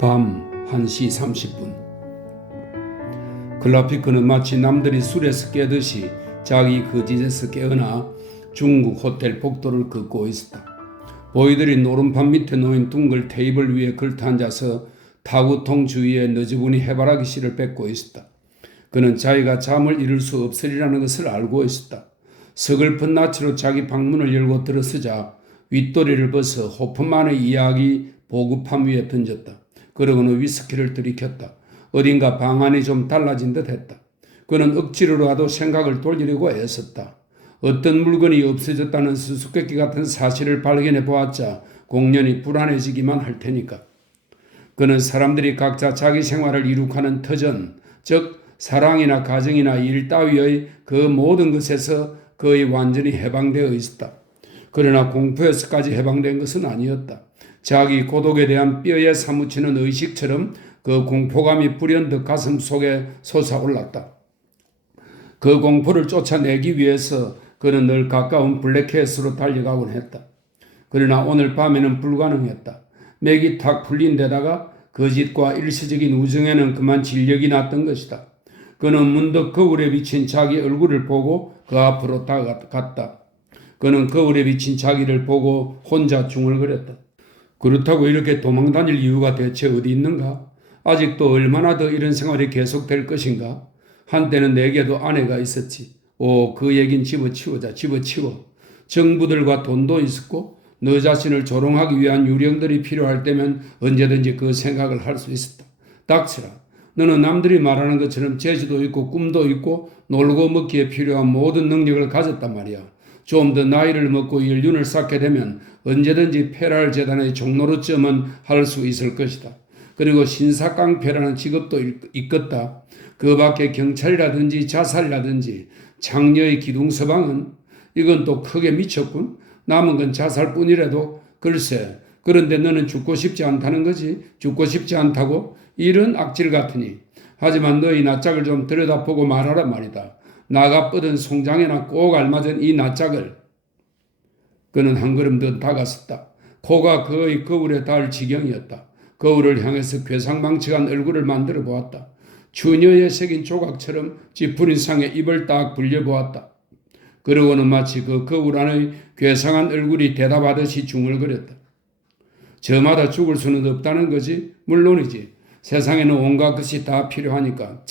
밤 1시 30분. 클라피크는 마치 남들이 술에서 깨듯이 자기 거짓에서 깨어나 중국 호텔 복도를 걷고 있었다. 보이들이 노름판 밑에 놓인 둥글 테이블 위에 걸터앉아서 타구통 주위에 너저분히 해바라기 씨를 뱉고 있었다. 그는 자기가 잠을 이룰 수 없으리라는 것을 알고 있었다. 서글픈 낯으로 자기 방문을 열고 들어서자 윗도리를 벗어 호프만의 이야기 보급함 위에 던졌다. 그러고는 위스키를 들이켰다. 어딘가 방안이 좀 달라진 듯 했다. 그는 억지로라도 생각을 돌리려고 애썼다. 어떤 물건이 없어졌다는 수수께끼 같은 사실을 발견해 보았자 공연히 불안해지기만 할 테니까. 그는 사람들이 각자 자기 생활을 이룩하는 터전, 즉 사랑이나 가정이나 일 따위의 그 모든 것에서 거의 완전히 해방되어 있었다. 그러나 공포에서까지 해방된 것은 아니었다. 자기 고독에 대한 뼈에 사무치는 의식처럼 그 공포감이 불현듯 가슴 속에 솟아올랐다. 그 공포를 쫓아내기 위해서 그는 늘 가까운 블랙캣으로 달려가곤 했다. 그러나 오늘 밤에는 불가능했다. 맥이 탁 풀린 데다가 거짓과 일시적인 우정에는 그만 진력이 났던 것이다. 그는 문득 거울에 비친 자기 얼굴을 보고 그 앞으로 다가갔다. 그는 거울에 비친 자기를 보고 혼자 중얼거렸다. 그렇다고 이렇게 도망다닐 이유가 대체 어디 있는가? 아직도 얼마나 더 이런 생활이 계속될 것인가? 한때는 내게도 아내가 있었지. 그 얘긴 집어치우자. 집어치워. 정부들과 돈도 있었고 너 자신을 조롱하기 위한 유령들이 필요할 때면 언제든지 그 생각을 할 수 있었다. 닥치라. 너는 남들이 말하는 것처럼 재주도 있고 꿈도 있고 놀고 먹기에 필요한 모든 능력을 가졌단 말이야. 좀 더 나이를 먹고 연륜을 쌓게 되면 언제든지 페랄 재단의 종로로쯤은 할 수 있을 것이다. 그리고 신사깡패라는 직업도 있겠다. 그 밖에 경찰이라든지 자살이라든지 장녀의 기둥서방은 이건 또 크게 미쳤군. 남은 건 자살뿐이라도 글쎄 그런데 너는 죽고 싶지 않다는 거지. 죽고 싶지 않다고? 이런 악질 같으니. 하지만 너희 낯짝을 좀 들여다보고 말하란 말이다. 나가 뻗은 송장에나 꼭 알맞은 이 낯짝을. 그는 한 걸음 더 다가섰다. 코가 거의 거울에 닿을 지경이었다. 거울을 향해서 괴상망측한 얼굴을 만들어 보았다. 추녀에 새긴 조각처럼 찌푸린 상에 입을 딱 벌려보았다. 그러고는 마치 그 거울 안의 괴상한 얼굴이 대답하듯이 중얼거렸다. 저마다 죽을 수는 없다는 거지? 물론이지. 세상에는 온갖 것이 다 필요하니까.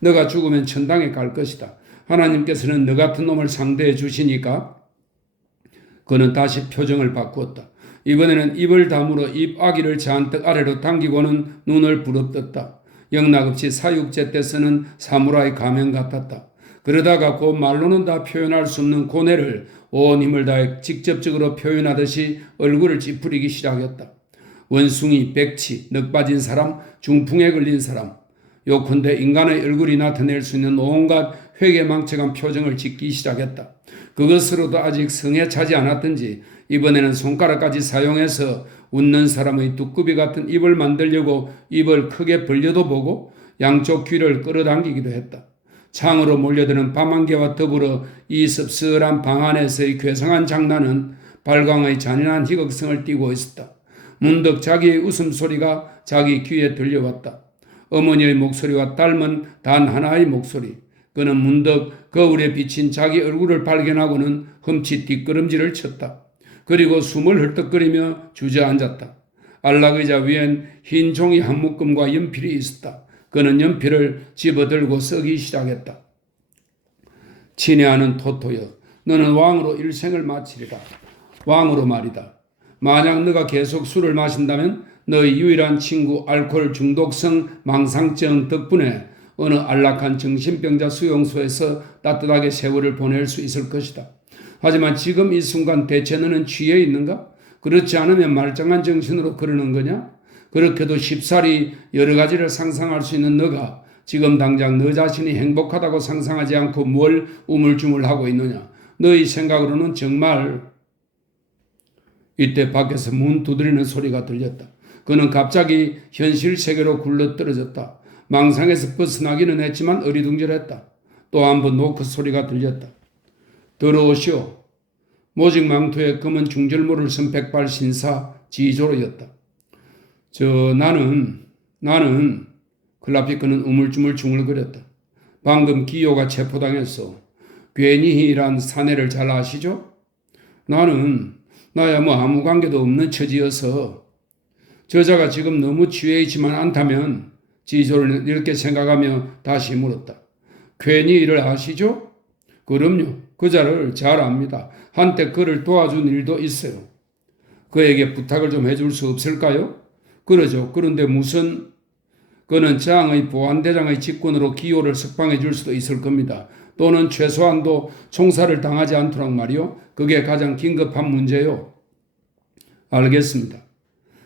너가 죽으면 천당에 갈 것이다. 하나님께서는 너 같은 놈을 상대해 주시니까. 그는 다시 표정을 바꾸었다. 이번에는 입을 다물어 입 아기를 잔뜩 아래로 당기고는 눈을 부릅떴다. 영락없이 사육제 때 쓰는 사무라이 가면 같았다. 그러다가 그 말로는 다 표현할 수 없는 고뇌를 온 힘을 다해 직접적으로 표현하듯이 얼굴을 찌푸리기 시작했다. 원숭이, 백치, 넋 빠진 사람, 중풍에 걸린 사람, 요컨대 인간의 얼굴이 나타낼 수 있는 온갖 회개망측한 표정을 짓기 시작했다. 그것으로도 아직 성에 차지 않았던지 이번에는 손가락까지 사용해서 웃는 사람의 두꺼비 같은 입을 만들려고 입을 크게 벌려도 보고 양쪽 귀를 끌어당기기도 했다. 창으로 몰려드는 밤안개와 더불어 이 씁쓸한 방 안에서의 괴상한 장난은 발광의 잔인한 희극성을 띠고 있었다. 문득 자기의 웃음소리가 자기 귀에 들려왔다. 어머니의 목소리와 닮은 단 하나의 목소리. 그는 문득 거울에 비친 자기 얼굴을 발견하고는 흠칫 뒷걸음질을 쳤다. 그리고 숨을 헐떡거리며 주저앉았다. 안락의자 위엔 흰 종이 한 묶음과 연필이 있었다. 그는 연필을 집어들고 쓰기 시작했다. 친애하는 토토여, 너는 왕으로 일생을 마치리라. 왕으로 말이다. 만약 너가 계속 술을 마신다면 너의 유일한 친구 알코올 중독성 망상증 덕분에 어느 안락한 정신병자 수용소에서 따뜻하게 세월을 보낼 수 있을 것이다. 하지만 지금 이 순간 대체 너는 취해 있는가? 그렇지 않으면 말짱한 정신으로 그러는 거냐? 그렇게도 쉽사리 여러 가지를 상상할 수 있는 너가 지금 당장 너 자신이 행복하다고 상상하지 않고 뭘 우물쭈물하고 있느냐? 너의 생각으로는 정말. 이때 밖에서 문 두드리는 소리가 들렸다. 그는 갑자기 현실 세계로 굴러떨어졌다. 망상에서 벗어나기는 했지만 어리둥절했다. 또 한 번 노크 소리가 들렸다. 들어오시오. 모직 망토에 검은 중절모를 쓴 백발 신사 지조로였다. 나는 클라피크는 우물쭈물 중얼거렸다. 방금 기요가 체포당했어. 괜히란 사내를 잘 아시죠? 나야 뭐 아무 관계도 없는 처지여서. 저자가 지금 너무 취해 있지만 않다면 지조는 이렇게 생각하며 다시 물었다. 괜히 이를 아시죠? 그럼요. 그자를 잘 압니다. 한때 그를 도와준 일도 있어요. 그에게 부탁을 좀 해줄 수 없을까요? 그러죠. 그런데 그는 장의 보안대장의 직권으로 기요를 석방해 줄 수도 있을 겁니다. 또는 최소한도 총살을 당하지 않도록 말이요. 그게 가장 긴급한 문제요. 알겠습니다.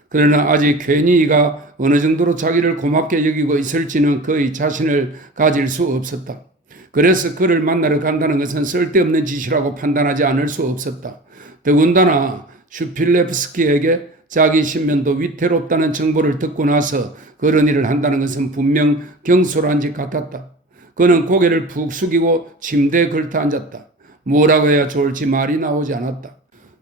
그러나 아직 괜히 이가 어느 정도로 자기를 고맙게 여기고 있을지는 그의 자신을 가질 수 없었다. 그래서 그를 만나러 간다는 것은 쓸데없는 짓이라고 판단하지 않을 수 없었다. 더군다나 슈필레프스키에게 자기 신변도 위태롭다는 정보를 듣고 나서 그런 일을 한다는 것은 분명 경솔한 짓 같았다. 그는 고개를 푹 숙이고 침대에 걸터 앉았다. 뭐라고 해야 좋을지 말이 나오지 않았다.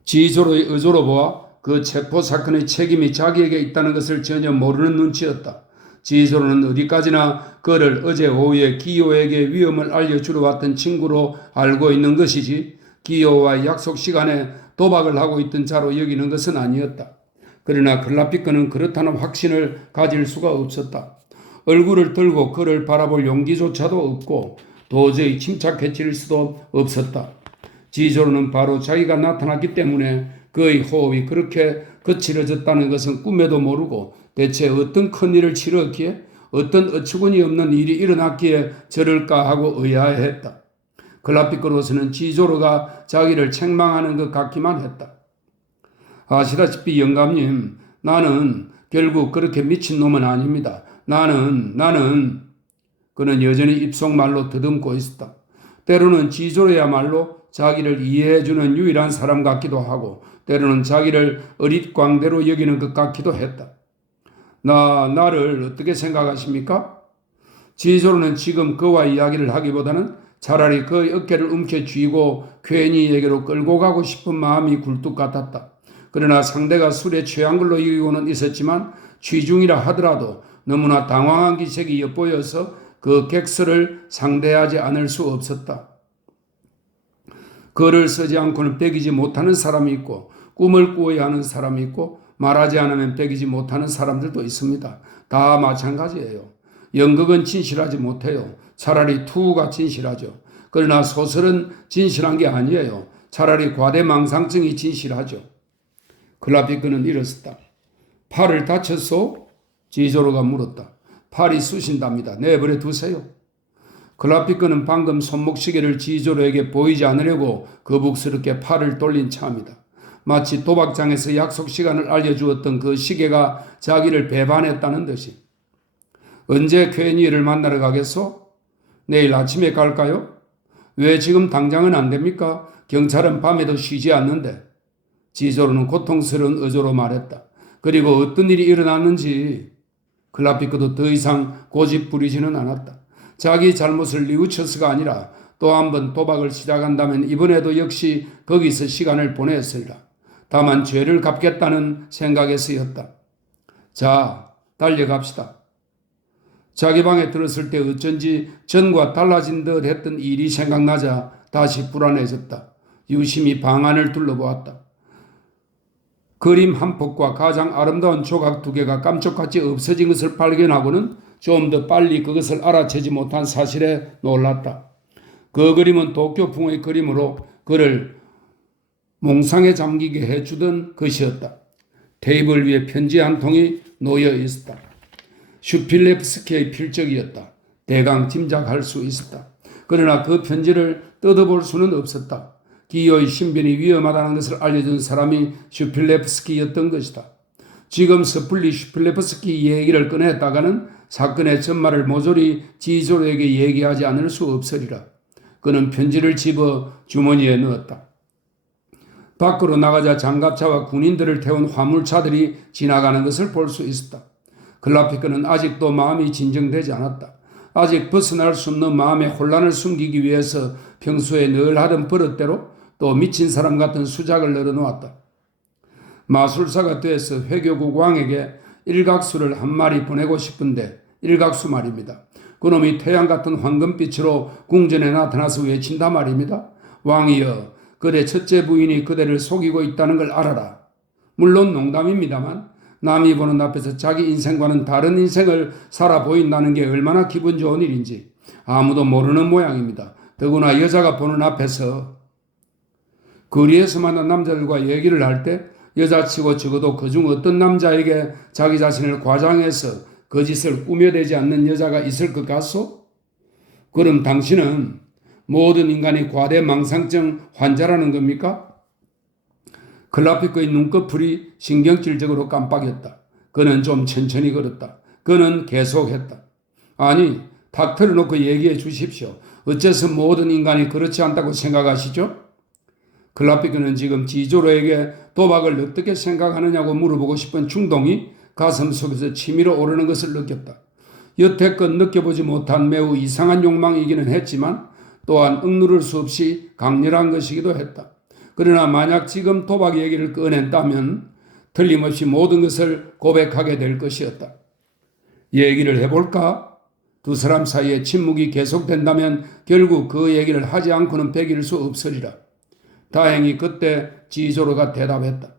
지조로의 의조로 보아 그 체포 사건의 책임이 자기에게 있다는 것을 전혀 모르는 눈치였다. 지조로는 어디까지나 그를 어제 오후에 기요에게 위험을 알려주러 왔던 친구로 알고 있는 것이지 기요와의 약속 시간에 도박을 하고 있던 자로 여기는 것은 아니었다. 그러나 클라피크는 그렇다는 확신을 가질 수가 없었다. 얼굴을 들고 그를 바라볼 용기조차도 없고 도저히 침착해질 수도 없었다. 지조로는 바로 자기가 나타났기 때문에 그의 호흡이 그렇게 거칠어졌다는 것은 꿈에도 모르고 대체 어떤 큰일을 치렀기에 어떤 어처구니 없는 일이 일어났기에 저럴까 하고 의아해했다. 클라피크로서는 지조로가 자기를 책망하는 것 같기만 했다. 아시다시피 영감님, 나는 결국 그렇게 미친놈은 아닙니다. 그는 여전히 입속말로 더듬고 있었다. 때로는 지조로야말로 자기를 이해해주는 유일한 사람 같기도 하고 때로는 자기를 어릿광대로 여기는 것 같기도 했다. 나를 어떻게 생각하십니까? 지조로는 지금 그와 이야기를 하기보다는 차라리 그의 어깨를 움켜쥐고 괜히 에게로 끌고 가고 싶은 마음이 굴뚝 같았다. 그러나 상대가 술에 취한 걸로 여기고는 있었지만 취중이라 하더라도 너무나 당황한 기색이 엿보여서 그 객설을 상대하지 않을 수 없었다. 글을 쓰지 않고는 배기지 못하는 사람이 있고 꿈을 꾸어야 하는 사람이 있고 말하지 않으면 배기지 못하는 사람들도 있습니다. 다 마찬가지예요. 연극은 진실하지 못해요. 차라리 투구가 진실하죠. 그러나 소설은 진실한 게 아니에요. 차라리 과대망상증이 진실하죠. 클라피크는 일었다. 팔을 다쳤소? 지조로가 물었다. 팔이 쑤신답니다. 내버려 두세요. 클라피크는 방금 손목시계를 지조로에게 보이지 않으려고 거북스럽게 팔을 돌린 차입니다. 마치 도박장에서 약속 시간을 알려주었던 그 시계가 자기를 배반했다는 듯이. 언제 괜히를 만나러 가겠소? 내일 아침에 갈까요? 왜 지금 당장은 안 됩니까? 경찰은 밤에도 쉬지 않는데. 지조로는 고통스러운 어조로 말했다. 그리고 어떤 일이 일어났는지 클라피크도 더 이상 고집 부리지는 않았다. 자기 잘못을 뉘우쳐서가 아니라 또 한 번 도박을 시작한다면 이번에도 역시 거기서 시간을 보냈으리라. 다만 죄를 갚겠다는 생각에서였다. 자, 달려갑시다. 자기 방에 들었을 때 어쩐지 전과 달라진 듯 했던 일이 생각나자 다시 불안해졌다. 유심히 방 안을 둘러보았다. 그림 한 폭과 가장 아름다운 조각 두 개가 깜짝같이 없어진 것을 발견하고는 좀 더 빨리 그것을 알아채지 못한 사실에 놀랐다. 그 그림은 도쿄풍의 그림으로 그를 몽상에 잠기게 해주던 것이었다. 테이블 위에 편지 한 통이 놓여 있었다. 슈필레프스키의 필적이었다. 대강 짐작할 수 있었다. 그러나 그 편지를 뜯어볼 수는 없었다. 기요의 신변이 위험하다는 것을 알려준 사람이 슈필레프스키였던 것이다. 지금 섣불리 슈필레프스키 얘기를 꺼냈다가는 사건의 전말을 모조리 지조로에게 얘기하지 않을 수 없으리라. 그는 편지를 집어 주머니에 넣었다. 밖으로 나가자 장갑차와 군인들을 태운 화물차들이 지나가는 것을 볼 수 있었다. 클라피크는 아직도 마음이 진정되지 않았다. 아직 벗어날 수 없는 마음의 혼란을 숨기기 위해서 평소에 늘 하던 버릇대로 또 미친 사람 같은 수작을 늘어놓았다. 마술사가 되어서 회교국 왕에게 일각수를 한 마리 보내고 싶은데 일각수 말입니다. 그놈이 태양 같은 황금빛으로 궁전에 나타나서 외친다 말입니다. 왕이여, 그대 첫째 부인이 그대를 속이고 있다는 걸 알아라. 물론 농담입니다만 남이 보는 앞에서 자기 인생과는 다른 인생을 살아 보인다는 게 얼마나 기분 좋은 일인지 아무도 모르는 모양입니다. 더구나 여자가 보는 앞에서 거리에서 만난 남자들과 얘기를 할 때 여자치고 적어도 그중 어떤 남자에게 자기 자신을 과장해서 거짓을 꾸며대지 않는 여자가 있을 것 같소? 그럼 당신은 모든 인간이 과대망상증 환자라는 겁니까? 클라피크의 눈꺼풀이 신경질적으로 깜빡였다. 그는 좀 천천히 걸었다. 그는 계속했다. 아니, 닥터를 놓고 얘기해 주십시오. 어째서 모든 인간이 그렇지 않다고 생각하시죠? 클라피크는 지금 지조로에게 도박을 어떻게 생각하느냐고 물어보고 싶은 충동이 가슴 속에서 치밀어 오르는 것을 느꼈다. 여태껏 느껴보지 못한 매우 이상한 욕망이기는 했지만 또한 억누를 수 없이 강렬한 것이기도 했다. 그러나 만약 지금 도박 얘기를 꺼낸다면 틀림없이 모든 것을 고백하게 될 것이었다. 얘기를 해볼까? 두 사람 사이에 침묵이 계속된다면 결국 그 얘기를 하지 않고는 배길 수 없으리라. 다행히 그때 지조로가 대답했다.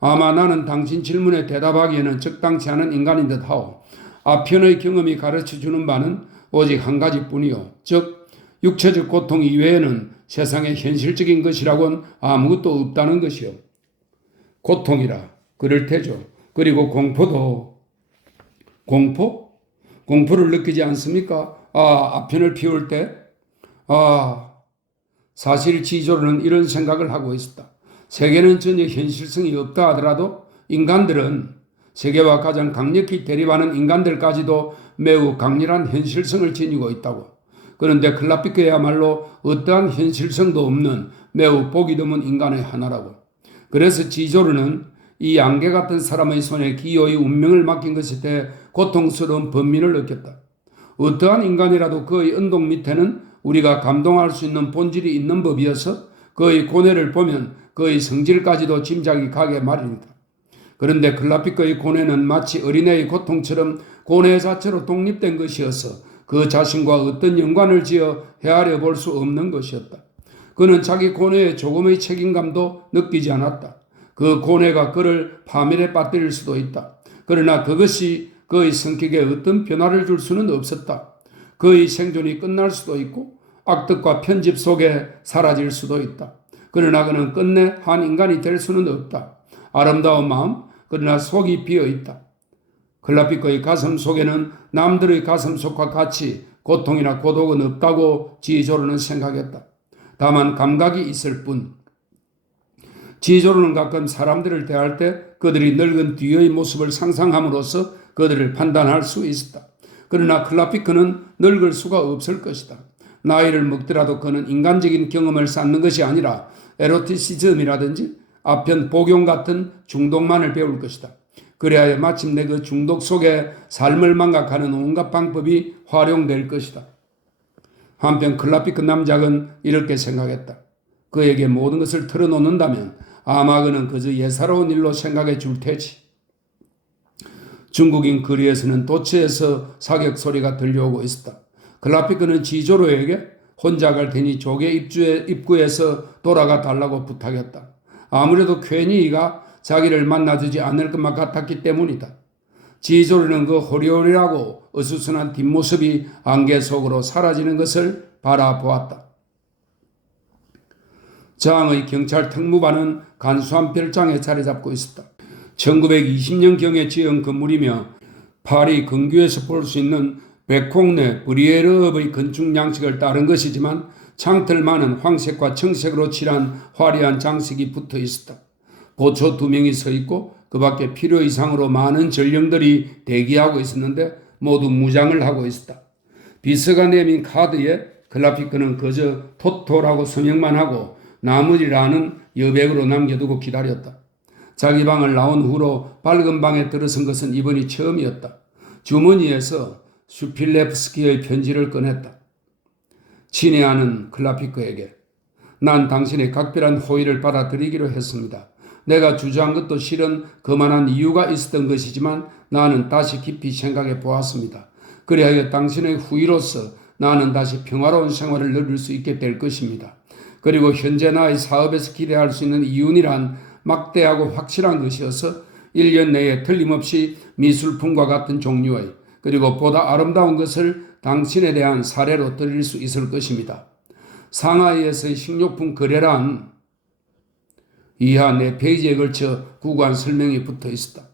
아마 나는 당신 질문에 대답하기에는 적당치 않은 인간인 듯하오. 아편의 경험이 가르쳐주는 바는 오직 한 가지뿐이요. 즉 육체적 고통 이외에는 세상에 현실적인 것이라고는 아무것도 없다는 것이요. 고통이라 그럴 테죠. 그리고 공포도. 공포? 공포를 느끼지 않습니까? 아편을 피울 때? 사실 지조로는 이런 생각을 하고 있었다. 세계는 전혀 현실성이 없다 하더라도 인간들은 세계와 가장 강력히 대립하는 인간들까지도 매우 강렬한 현실성을 지니고 있다고. 그런데 클라피크야말로 어떠한 현실성도 없는 매우 보기 드문 인간의 하나라고. 그래서 지조르는 이 안개 같은 사람의 손에 기어이 운명을 맡긴 것에 대해 고통스러운 번민을 느꼈다. 어떠한 인간이라도 그의 언동 밑에는 우리가 감동할 수 있는 본질이 있는 법이어서 그의 고뇌를 보면 그의 성질까지도 짐작이 가게 마련이다. 그런데 클라피크의 고뇌는 마치 어린애의 고통처럼 고뇌 자체로 독립된 것이어서 그 자신과 어떤 연관을 지어 헤아려 볼 수 없는 것이었다. 그는 자기 고뇌에 조금의 책임감도 느끼지 않았다. 그 고뇌가 그를 파멸에 빠뜨릴 수도 있다. 그러나 그것이 그의 성격에 어떤 변화를 줄 수는 없었다. 그의 생존이 끝날 수도 있고 악덕과 편집 속에 사라질 수도 있다. 그러나 그는 끝내 한 인간이 될 수는 없다. 아름다운 마음, 그러나 속이 비어있다. 클라피크의 가슴 속에는 남들의 가슴 속과 같이 고통이나 고독은 없다고 지조로는 생각했다. 다만 감각이 있을 뿐. 지조로는 가끔 사람들을 대할 때 그들이 늙은 뒤의 모습을 상상함으로써 그들을 판단할 수 있었다. 그러나 클라피크는 늙을 수가 없을 것이다. 나이를 먹더라도 그는 인간적인 경험을 쌓는 것이 아니라 에로티시즘이라든지 아편 복용 같은 중독만을 배울 것이다. 그래야 마침내 그 중독 속에 삶을 망각하는 온갖 방법이 활용될 것이다. 한편 클라피크 남작은 이렇게 생각했다. 그에게 모든 것을 털어놓는다면 아마 그는 그저 예사로운 일로 생각해 줄 테지. 중국인 거리에서는 도처에서 사격 소리가 들려오고 있었다. 클라피크는 지조로에게 혼자 갈 테니 조개 입구에서 돌아가 달라고 부탁했다. 아무래도 괜히 이가 자기를 만나주지 않을 것만 같았기 때문이다. 지조로는 그 호리호리하고 어수선한 뒷모습이 안개 속으로 사라지는 것을 바라보았다. 저항의 경찰 특무반은 간소한 별장에 자리 잡고 있었다. 1920년경에 지은 건물이며 파리 근교에서 볼 수 있는 베콩네 브리에르업의 건축 양식을 따른 것이지만 창틀만은 황색과 청색으로 칠한 화려한 장식이 붙어 있었다. 보초 2명이 서 있고 그 밖에 필요 이상으로 많은 전령들이 대기하고 있었는데 모두 무장을 하고 있었다. 비서가 내민 카드에 클라피크는 그저 토토라고 서명만 하고 나머지라는 여백으로 남겨두고 기다렸다. 자기 방을 나온 후로 밝은 방에 들어선 것은 이번이 처음이었다. 주머니에서 슈필레프스키의 편지를 꺼냈다. 친애하는 클라피크에게 난 당신의 각별한 호의를 받아들이기로 했습니다. 내가 주저한 것도 실은 그만한 이유가 있었던 것이지만 나는 다시 깊이 생각해 보았습니다. 그리하여 당신의 후위로서 나는 다시 평화로운 생활을 누릴 수 있게 될 것입니다. 그리고 현재 나의 사업에서 기대할 수 있는 이윤이란 막대하고 확실한 것이어서 1년 내에 틀림없이 미술품과 같은 종류의 그리고 보다 아름다운 것을 당신에 대한 사례로 드릴 수 있을 것입니다. 상하이에서의 식료품 거래란 이하 4페이지에 걸쳐 구간 설명이 붙어 있었다.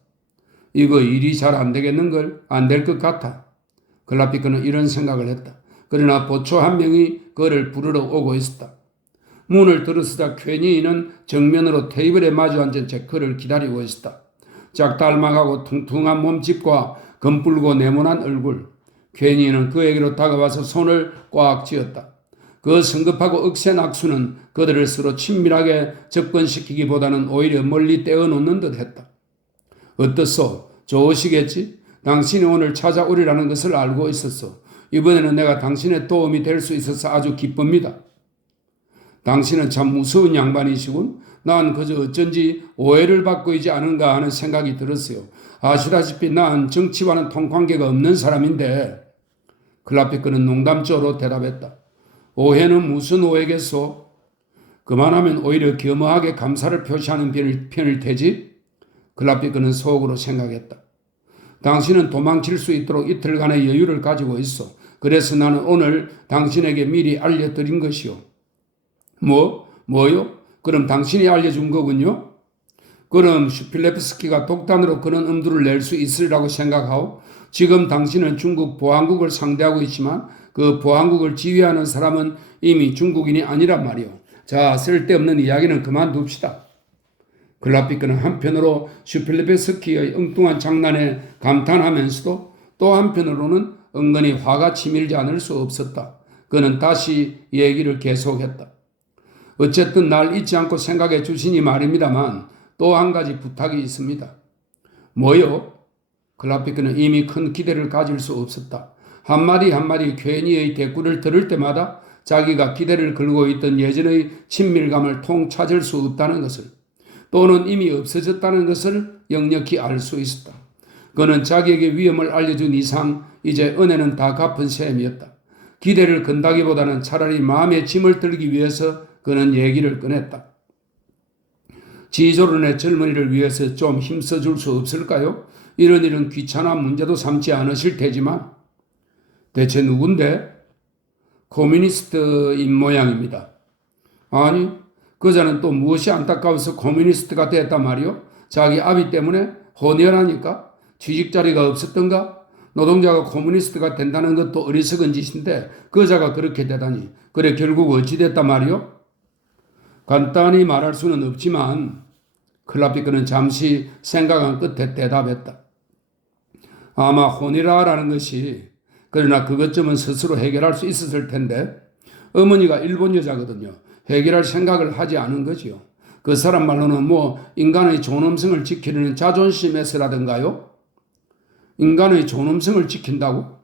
이거 일이 잘 안 되겠는걸? 안 될 것 같아. 글라피크는 이런 생각을 했다. 그러나 보초 한 명이 그를 부르러 오고 있었다. 문을 들어서자 쾌니는 정면으로 테이블에 마주 앉은 채 그를 기다리고 있었다. 짝달막하고 퉁퉁한 몸집과 검붉고 네모난 얼굴. 쾌니는 그에게로 다가와서 손을 꽉 쥐었다. 그 성급하고 억센 악수는 그들을 서로 친밀하게 접근시키기보다는 오히려 멀리 떼어놓는 듯 했다. 어떻소? 좋으시겠지? 당신이 오늘 찾아오리라는 것을 알고 있었소. 이번에는 내가 당신의 도움이 될 수 있어서 아주 기쁩니다. 당신은 참 무서운 양반이시군. 난 그저 어쩐지 오해를 받고 있지 않은가 하는 생각이 들었어요. 아시다시피 난 정치와는 통관계가 없는 사람인데. 클라피크는 농담조로 대답했다. 오해는 무슨 오해겠소? 그만하면 오히려 겸허하게 감사를 표시하는 편일 테지? 클라피크는 속으로 생각했다. 당신은 도망칠 수 있도록 이틀간의 여유를 가지고 있어. 그래서 나는 오늘 당신에게 미리 알려드린 것이요. 뭐요? 그럼 당신이 알려준 거군요? 그럼 슈필레프스키가 독단으로 그런 음두를 낼 수 있으리라고 생각하오? 지금 당신은 중국 보안국을 상대하고 있지만 그 보안국을 지휘하는 사람은 이미 중국인이 아니란 말이오. 자, 쓸데없는 이야기는 그만둡시다. 글라피크는 한편으로 슈필레프스키의 엉뚱한 장난에 감탄하면서도 또 한편으로는 은근히 화가 치밀지 않을 수 없었다. 그는 다시 얘기를 계속했다. 어쨌든 날 잊지 않고 생각해 주시니 말입니다만 또 한 가지 부탁이 있습니다. 뭐요? 클라피크는 이미 큰 기대를 가질 수 없었다. 한마디 한마디 쾌니의 대꾸를 들을 때마다 자기가 기대를 걸고 있던 예전의 친밀감을 통 찾을 수 없다는 것을 또는 이미 없어졌다는 것을 역력히 알 수 있었다. 그는 자기에게 위험을 알려준 이상 이제 은혜는 다 갚은 셈이었다. 기대를 건다기보다는 차라리 마음의 짐을 들기 위해서 그는 얘기를 꺼냈다. 지조론의 젊은이를 위해서 좀 힘써줄 수 없을까요? 이런 일은 귀찮아 문제도 삼지 않으실 테지만 대체 누군데? 코뮤니스트인 모양입니다. 아니, 그자는 또 무엇이 안타까워서 코뮤니스트가 됐단 말이요? 자기 아비 때문에 혼혈하니까? 취직자리가 없었던가? 노동자가 코뮤니스트가 된다는 것도 어리석은 짓인데 그자가 그렇게 되다니. 그래 결국 어찌 됐단 말이요? 간단히 말할 수는 없지만 클라피크는 잠시 생각한 끝에 대답했다. 아마 혼이라는 것이 그러나 그것쯤은 스스로 해결할 수 있었을 텐데 어머니가 일본 여자거든요. 해결할 생각을 하지 않은 거지요. 그 사람 말로는 인간의 존엄성을 지키려는 자존심에서라든가요? 인간의 존엄성을 지킨다고?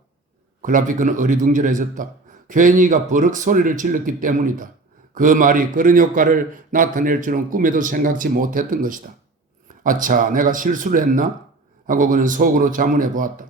클라피크는 어리둥절해졌다. 쾌니가 버럭 소리를 질렀기 때문이다. 그 말이 그런 효과를 나타낼 줄은 꿈에도 생각지 못했던 것이다. 아차, 내가 실수를 했나? 하고 그는 속으로 자문해 보았다.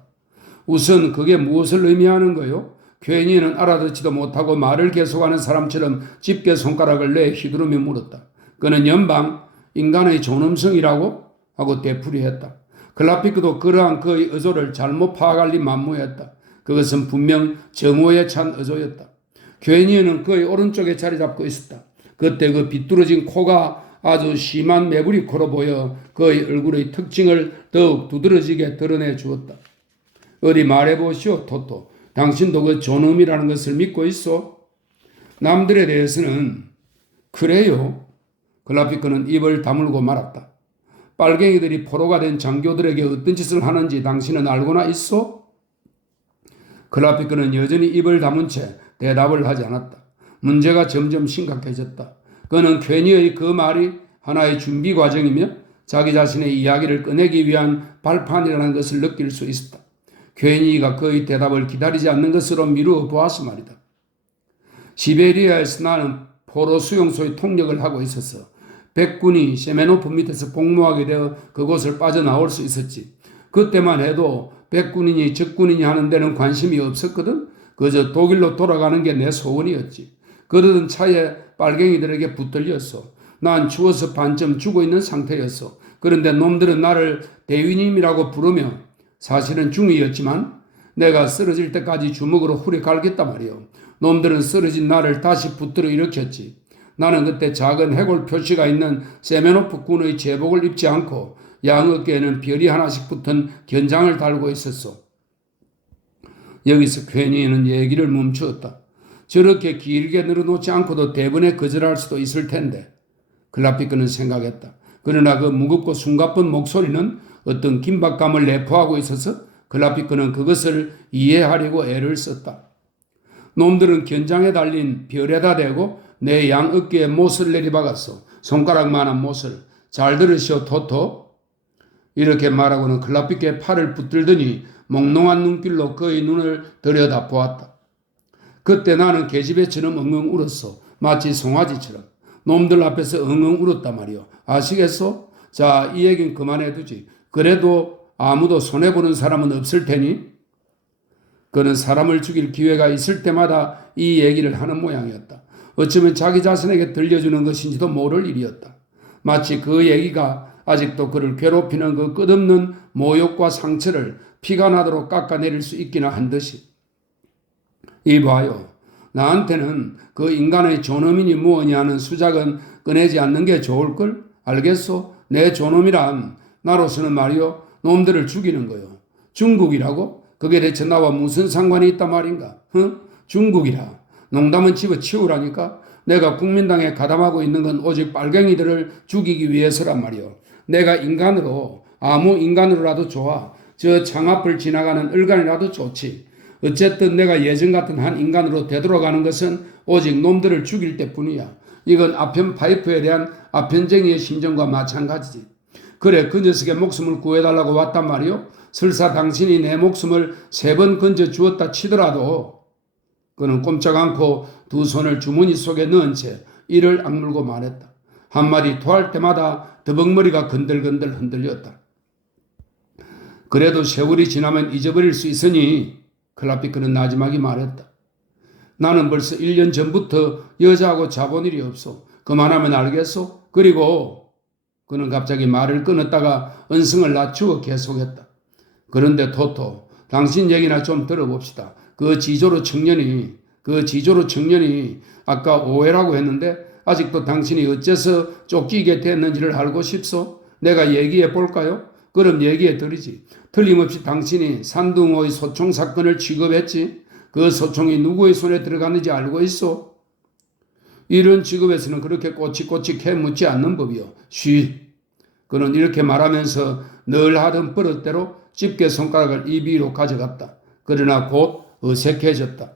우선 그게 무엇을 의미하는 거요? 쾌니는 알아듣지도 못하고 말을 계속하는 사람처럼 집게 손가락을 내 휘두르며 물었다. 그는 연방 인간의 존엄성이라고? 하고 되풀이했다. 클라피크도 그러한 그의 의도를 잘못 파악할 리 만무했다. 그것은 분명 정오에 찬 의도였다. 쾌니는 그의 오른쪽에 자리 잡고 있었다. 그때 그 비뚤어진 코가 아주 심한 매부리 코로 보여 그의 얼굴의 특징을 더욱 두드러지게 드러내 주었다. 어디 말해보시오, 토토. 당신도 그 존엄이라는 것을 믿고 있어? 남들에 대해서는 그래요. 클라피크는 입을 다물고 말았다. 빨갱이들이 포로가 된 장교들에게 어떤 짓을 하는지 당신은 알고나 있어? 클라피크는 여전히 입을 다문 채 대답을 하지 않았다. 문제가 점점 심각해졌다. 그는 쾌니의 그 말이 하나의 준비 과정이며 자기 자신의 이야기를 꺼내기 위한 발판이라는 것을 느낄 수 있었다. 쾌니가 그의 대답을 기다리지 않는 것으로 미루어 보았어 말이다. 시베리아에서 나는 포로 수용소의 통역을 하고 있었어. 백군이 세메노프 밑에서 복무하게 되어 그곳을 빠져나올 수 있었지. 그때만 해도 백군이니 적군이니 하는 데는 관심이 없었거든. 그저 독일로 돌아가는 게 내 소원이었지. 그러던 차에 빨갱이들에게 붙들렸어. 난 추워서 반쯤 죽어있는 상태였어. 그런데 놈들은 나를 대위님이라고 부르며, 사실은 중이었지만 내가 쓰러질 때까지 주먹으로 후려 갈겼단 말이요. 놈들은 쓰러진 나를 다시 붙들어 일으켰지. 나는 그때 작은 해골 표시가 있는 세메노프 군의 제복을 입지 않고 양어깨에는 별이 하나씩 붙은 견장을 달고 있었어. 여기서 괜히는 얘기를 멈추었다. 저렇게 길게 늘어놓지 않고도 대번에 거절할 수도 있을 텐데. 클라피크는 생각했다. 그러나 그 무겁고 숨가쁜 목소리는 어떤 긴박감을 내포하고 있어서 클라피크는 그것을 이해하려고 애를 썼다. 놈들은 견장에 달린 별에다 대고 내 양 어깨에 못을 내리박았어. 손가락만한 못을. 잘 들으시오, 토토. 이렇게 말하고는 클라피크의 팔을 붙들더니 몽롱한 눈길로 그의 눈을 들여다보았다. 그때 나는 계집애처럼 엉엉 울었어. 마치 송아지처럼. 놈들 앞에서 엉엉 울었단 말이오. 아시겠소? 자, 이 얘기는 그만해두지. 그래도 아무도 손해보는 사람은 없을 테니. 그는 사람을 죽일 기회가 있을 때마다 이 얘기를 하는 모양이었다. 어쩌면 자기 자신에게 들려주는 것인지도 모를 일이었다. 마치 그 얘기가 아직도 그를 괴롭히는 그 끝없는 모욕과 상처를 피가 나도록 깎아내릴 수 있기나 한 듯이. 이봐요. 나한테는 그 인간의 존엄이니 무엇이냐 하는 수작은 꺼내지 않는 게 좋을걸? 알겠소? 내 존엄이란 나로서는 말이요. 놈들을 죽이는 거요. 중국이라고? 그게 대체 나와 무슨 상관이 있단 말인가? 중국이라. 농담은 집어치우라니까. 내가 국민당에 가담하고 있는 건 오직 빨갱이들을 죽이기 위해서란 말이요. 내가 인간으로, 아무 인간으로라도 좋아. 저 창 앞을 지나가는 을간이라도 좋지. 어쨌든 내가 예전 같은 한 인간으로 되돌아가는 것은 오직 놈들을 죽일 때뿐이야. 이건 아편 파이프에 대한 아편쟁이의 심정과 마찬가지지. 그래, 그 녀석의 목숨을 구해달라고 왔단 말이요. 설사 당신이 내 목숨을 3번 건져 주었다 치더라도 그는 꼼짝 않고 두 손을 주머니 속에 넣은 채 이를 악물고 말했다. 한마디 토할 때마다 더벅머리가 건들건들 흔들렸다. 그래도 세월이 지나면 잊어버릴 수 있으니 클라피크는 나지막이 말했다. 나는 벌써 1년 전부터 여자하고 자본 일이 없어. 그만하면 알겠소? 그리고 그는 갑자기 말을 끊었다가 언성을 낮추어 계속했다. 그런데 토토, 당신 얘기나 좀 들어봅시다. 그 지조로 청년이 아까 오해라고 했는데 아직도 당신이 어째서 쫓기게 됐는지를 알고 싶소? 내가 얘기해 볼까요? 그럼 얘기해 드리지. 틀림없이 당신이 산둥오의 소총 사건을 취급했지. 그 소총이 누구의 손에 들어갔는지 알고 있소? 이런 직업에서는 그렇게 꼬치꼬치 캐묻지 않는 법이요. 쉬. 그는 이렇게 말하면서 늘 하던 버릇대로 집게 손가락을 입 위로 가져갔다. 그러나 곧 어색해졌다.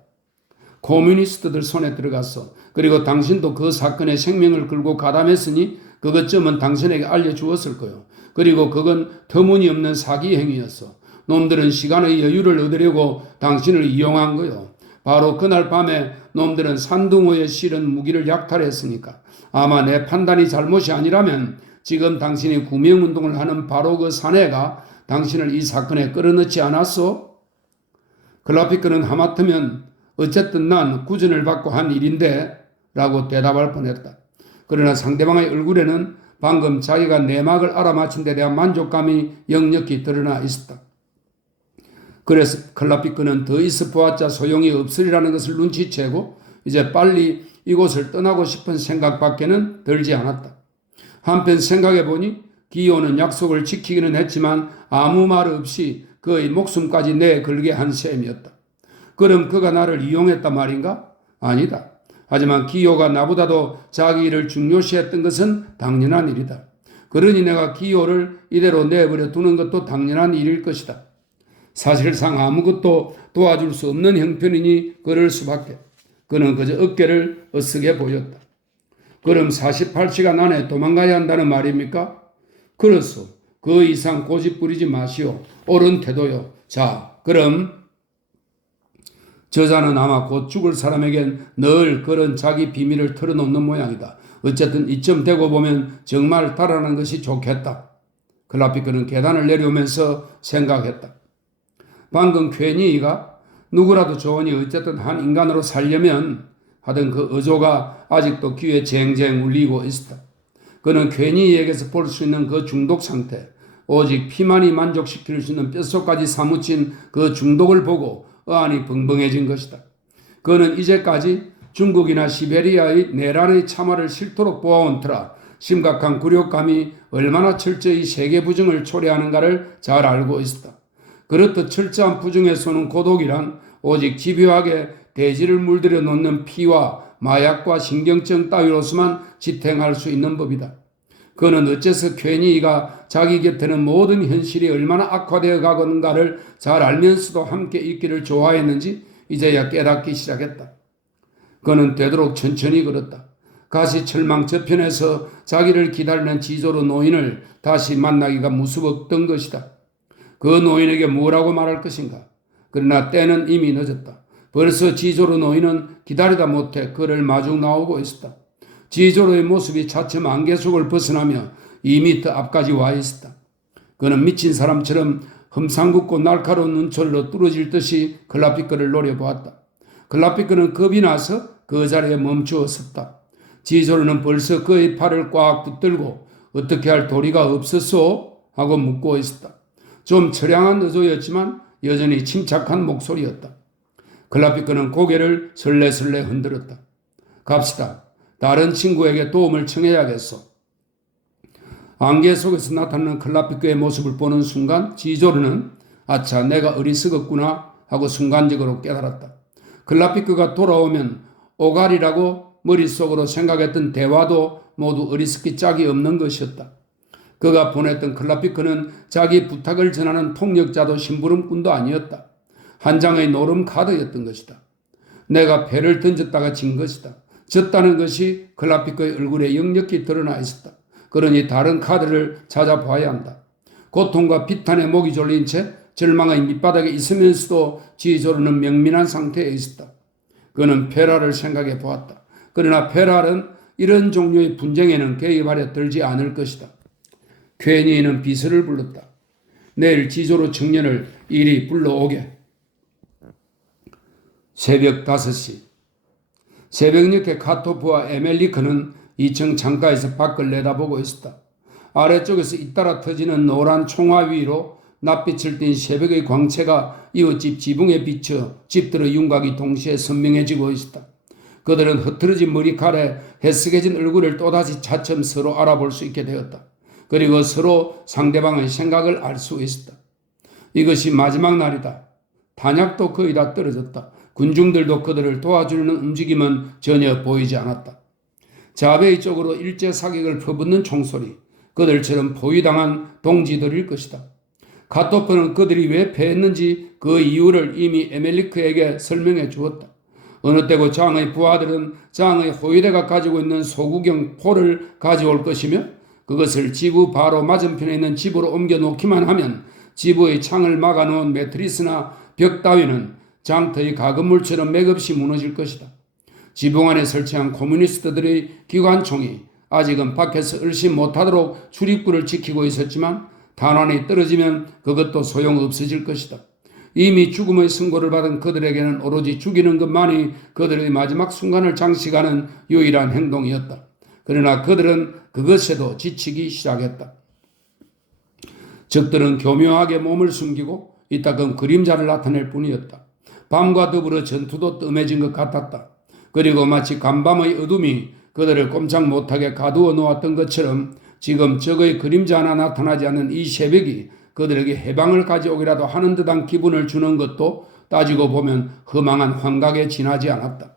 코뮤니스트들 손에 들어갔어. 그리고 당신도 그 사건에 생명을 걸고 가담했으니 그것쯤은 당신에게 알려주었을 거요. 그리고 그건 터무니없는 사기 행위였어. 놈들은 시간의 여유를 얻으려고 당신을 이용한 거요. 바로 그날 밤에 놈들은 산둥어에 실은 무기를 약탈했으니까. 아마 내 판단이 잘못이 아니라면 지금 당신이 구명운동을 하는 바로 그 사내가 당신을 이 사건에 끌어넣지 않았소? 클라피크는 하마터면 어쨌든 난 구전을 받고 한 일인데 라고 대답할 뻔했다. 그러나 상대방의 얼굴에는 방금 자기가 내막을 알아맞힌 데 대한 만족감이 역력히 드러나 있었다. 그래서 클라피크는 더 있어 보았자 소용이 없으리라는 것을 눈치채고 이제 빨리 이곳을 떠나고 싶은 생각밖에는 들지 않았다. 한편 생각해보니 기호는 약속을 지키기는 했지만 아무 말 없이 그의 목숨까지 내걸게 한 셈이었다. 그럼 그가 나를 이용했단 말인가? 아니다. 하지만 기호가 나보다도 자기 일을 중요시했던 것은 당연한 일이다. 그러니 내가 기호를 이대로 내버려 두는 것도 당연한 일일 것이다. 사실상 아무것도 도와줄 수 없는 형편이니 그럴 수밖에. 그는 그저 어깨를 으쓱해 보였다. 그럼 48시간 안에 도망가야 한다는 말입니까? 그렇소. 그 이상 고집 부리지 마시오. 옳은 태도요. 자, 그럼 저자는 아마 곧 죽을 사람에겐 늘 그런 자기 비밀을 털어놓는 모양이다. 어쨌든 이쯤 되고 보면 정말 달아나는 것이 좋겠다. 클라피크는 계단을 내려오면서 생각했다. 방금 쾌니이가 누구라도 좋으니 어쨌든 한 인간으로 살려면 하던 그 어조가 아직도 귀에 쟁쟁 울리고 있었다. 그는 쾌니이에게서 볼 수 있는 그 중독 상태, 오직 피만이 만족시킬 수 있는 뼛속까지 사무친 그 중독을 보고 어안이 벙벙해진 것이다. 그는 이제까지 중국이나 시베리아의 내란의 참화를 싫도록 보아온 터라 심각한 굴욕감이 얼마나 철저히 세계 부정을 초래하는가를 잘 알고 있었다. 그렇듯 철저한 부정에서는 고독이란 오직 집요하게 대지를 물들여 놓는 피와 마약과 신경증 따위로서만 지탱할 수 있는 법이다. 그는 어째서 쾌니이가 자기 곁에는 모든 현실이 얼마나 악화되어 가는가를 잘 알면서도 함께 있기를 좋아했는지 이제야 깨닫기 시작했다. 그는 되도록 천천히 걸었다. 가시철망 저편에서 자기를 기다리는 지조로 노인을 다시 만나기가 무섭던 것이다. 그 노인에게 뭐라고 말할 것인가? 그러나 때는 이미 늦었다. 벌써 지조로 노인은 기다리다 못해 그를 마중 나오고 있었다. 지조로의 모습이 차츰 안개 속을 벗어나며 2미터 앞까지 와 있었다. 그는 미친 사람처럼 험상궂고 날카로운 눈초리로 뚫어질 듯이 클라피크를 노려보았다. 클라피크는 겁이 나서 그 자리에 멈추어 섰다. 지조로는 벌써 그의 팔을 꽉 붙들고 어떻게 할 도리가 없었소? 하고 묻고 있었다. 좀 처량한 어조였지만 여전히 침착한 목소리였다. 클라피크는 고개를 설레설레 흔들었다. 갑시다. 다른 친구에게 도움을 청해야겠소. 안개 속에서 나타나는 클라피크의 모습을 보는 순간 지조르는 아차 내가 어리석었구나 하고 순간적으로 깨달았다. 클라피크가 돌아오면 오갈이라고 머릿속으로 생각했던 대화도 모두 어리석기 짝이 없는 것이었다. 그가 보냈던 클라피크는 자기 부탁을 전하는 통역자도 심부름꾼도 아니었다. 한 장의 노름 카드였던 것이다. 내가 패를 던졌다가 진 것이다. 졌다는 것이 클라피크의 얼굴에 역력히 드러나 있었다. 그러니 다른 카드를 찾아봐야 한다. 고통과 비탄에 목이 졸린 채 절망의 밑바닥에 있으면서도 지조로는 명민한 상태에 있었다. 그는 페라를 생각해 보았다. 그러나 페랄은 이런 종류의 분쟁에는 개입하려 들지 않을 것이다. 쾌니이는 비서를 불렀다. 내일 지조로 청년을 이리 불러오게. 새벽 5시. 새벽녘에 카토프와 에멜리크는 2층 창가에서 밖을 내다보고 있었다. 아래쪽에서 잇따라 터지는 노란 총화 위로 낯빛을 띤 새벽의 광채가 이웃집 지붕에 비쳐 집들의 윤곽이 동시에 선명해지고 있었다. 그들은 흐트러진 머리칼에 해쓱해진 얼굴을 또다시 차츰 서로 알아볼 수 있게 되었다. 그리고 서로 상대방의 생각을 알 수 있었다. 이것이 마지막 날이다. 탄약도 거의 다 떨어졌다. 군중들도 그들을 도와주려는 움직임은 전혀 보이지 않았다. 자베이 쪽으로 일제 사격을 퍼붓는 총소리, 그들처럼 포위당한 동지들일 것이다. 카토프는 그들이 왜 패했는지 그 이유를 이미 에멜리크에게 설명해 주었다. 어느 때고 장의 부하들은 장의 호위대가 가지고 있는 소구경 포를 가져올 것이며 그것을 지부 바로 맞은편에 있는 집으로 옮겨 놓기만 하면 지부의 창을 막아놓은 매트리스나 벽 따위는 장터의 가건물처럼 맥없이 무너질 것이다. 지붕 안에 설치한 커뮤니스트들의 기관총이 아직은 밖에서 얼씬 못하도록 출입구를 지키고 있었지만 탄환이 떨어지면 그것도 소용없어질 것이다. 이미 죽음의 선고를 받은 그들에게는 오로지 죽이는 것만이 그들의 마지막 순간을 장식하는 유일한 행동이었다. 그러나 그들은 그것에도 지치기 시작했다. 적들은 교묘하게 몸을 숨기고 이따금 그림자를 나타낼 뿐이었다. 밤과 더불어 전투도 뜸해진 것 같았다. 그리고 마치 간밤의 어둠이 그들을 꼼짝 못하게 가두어 놓았던 것처럼 지금 적의 그림자 하나 나타나지 않는 이 새벽이 그들에게 해방을 가져오기라도 하는 듯한 기분을 주는 것도 따지고 보면 허망한 환각에 지나지 않았다.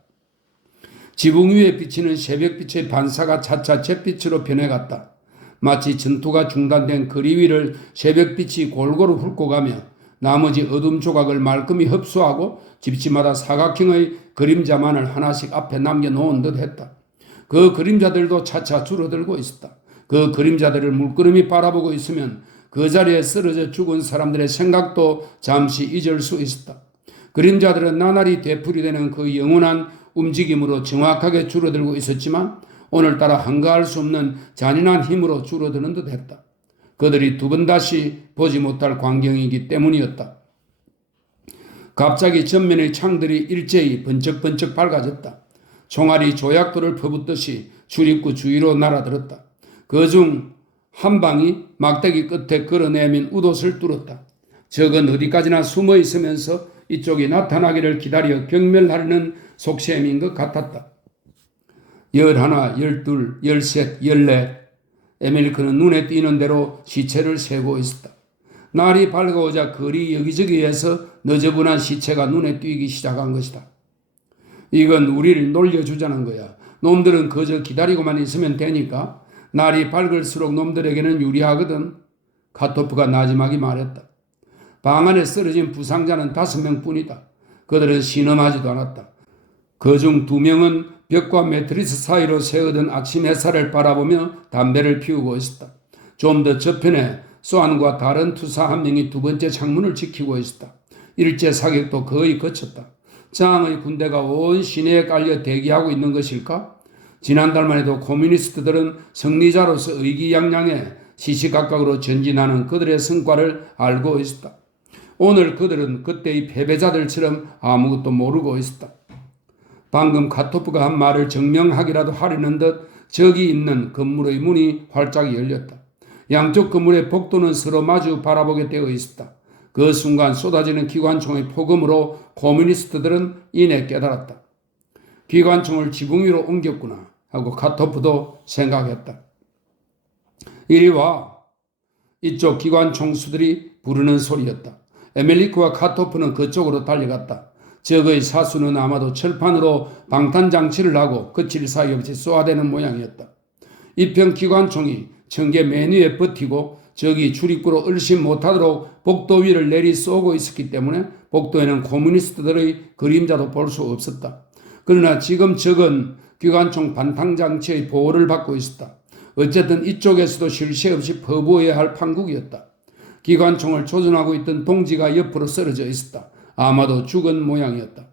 지붕 위에 비치는 새벽빛의 반사가 차차 잿빛으로 변해갔다. 마치 전투가 중단된 거리 위를 새벽빛이 골고루 훑고 가며 나머지 어둠 조각을 말끔히 흡수하고 집집마다 사각형의 그림자만을 하나씩 앞에 남겨놓은 듯 했다. 그 그림자들도 차차 줄어들고 있었다. 그 그림자들을 물끄러미 바라보고 있으면 그 자리에 쓰러져 죽은 사람들의 생각도 잠시 잊을 수 있었다. 그림자들은 나날이 되풀이되는 그 영원한 움직임으로 정확하게 줄어들고 있었지만 오늘따라 한가할 수 없는 잔인한 힘으로 줄어드는 듯 했다. 그들이 두 번 다시 보지 못할 광경이기 때문이었다. 갑자기 전면의 창들이 일제히 번쩍번쩍 밝아졌다. 총알이 조약돌을 퍼붓듯이 출입구 주위로 날아들었다. 그중 한 방이 막대기 끝에 걸어내민 우돛을 뚫었다. 적은 어디까지나 숨어 있으면서 이쪽이 나타나기를 기다려 경멸하려는 속셈인 것 같았다. 11, 12, 13, 14 에밀리크는 눈에 띄는 대로 시체를 세고 있었다. 날이 밝아오자 거리 여기저기에서 너저분한 시체가 눈에 띄기 시작한 것이다. 이건 우리를 놀려주자는 거야. 놈들은 그저 기다리고만 있으면 되니까. 날이 밝을수록 놈들에게는 유리하거든. 카토프가 나지막이 말했다. 방 안에 쓰러진 부상자는 5명뿐이다. 그들은 신음하지도 않았다. 그중 2명은 벽과 매트리스 사이로 새어든 아침 햇살을 바라보며 담배를 피우고 있었다. 좀 더 저편에 소안과 다른 투사 1명이 두 번째 창문을 지키고 있었다. 일제 사격도 거의 그쳤다. 장의 군대가 온 시내에 깔려 대기하고 있는 것일까? 지난달만 해도 코뮤니스트들은 승리자로서 의기양양해 시시각각으로 전진하는 그들의 성과를 알고 있었다. 오늘 그들은 그때의 패배자들처럼 아무것도 모르고 있었다. 방금 카토프가 한 말을 증명하기라도 하려는 듯 저기 있는 건물의 문이 활짝 열렸다. 양쪽 건물의 복도는 서로 마주 바라보게 되어 있었다. 그 순간 쏟아지는 기관총의 폭음으로 코뮤니스트들은 이내 깨달았다. 기관총을 지붕 위로 옮겼구나 하고 카토프도 생각했다. 이리 와. 이쪽 기관총수들이 부르는 소리였다. 에멜리크와 카토프는 그쪽으로 달려갔다. 적의 사수는 아마도 철판으로 방탄장치를 하고 그칠 사이 없이 쏘아대는 모양이었다. 이편 기관총이 청계 맨 위에 버티고 적이 출입구로 얼씬 못하도록 복도 위를 내리 쏘고 있었기 때문에 복도에는 코뮤니스트들의 그림자도 볼 수 없었다. 그러나 지금 적은 기관총 반탕장치의 보호를 받고 있었다. 어쨌든 이쪽에서도 쉴 새 없이 퍼부어야 할 판국이었다. 기관총을 조준하고 있던 동지가 옆으로 쓰러져 있었다. 아마도 죽은 모양이었다.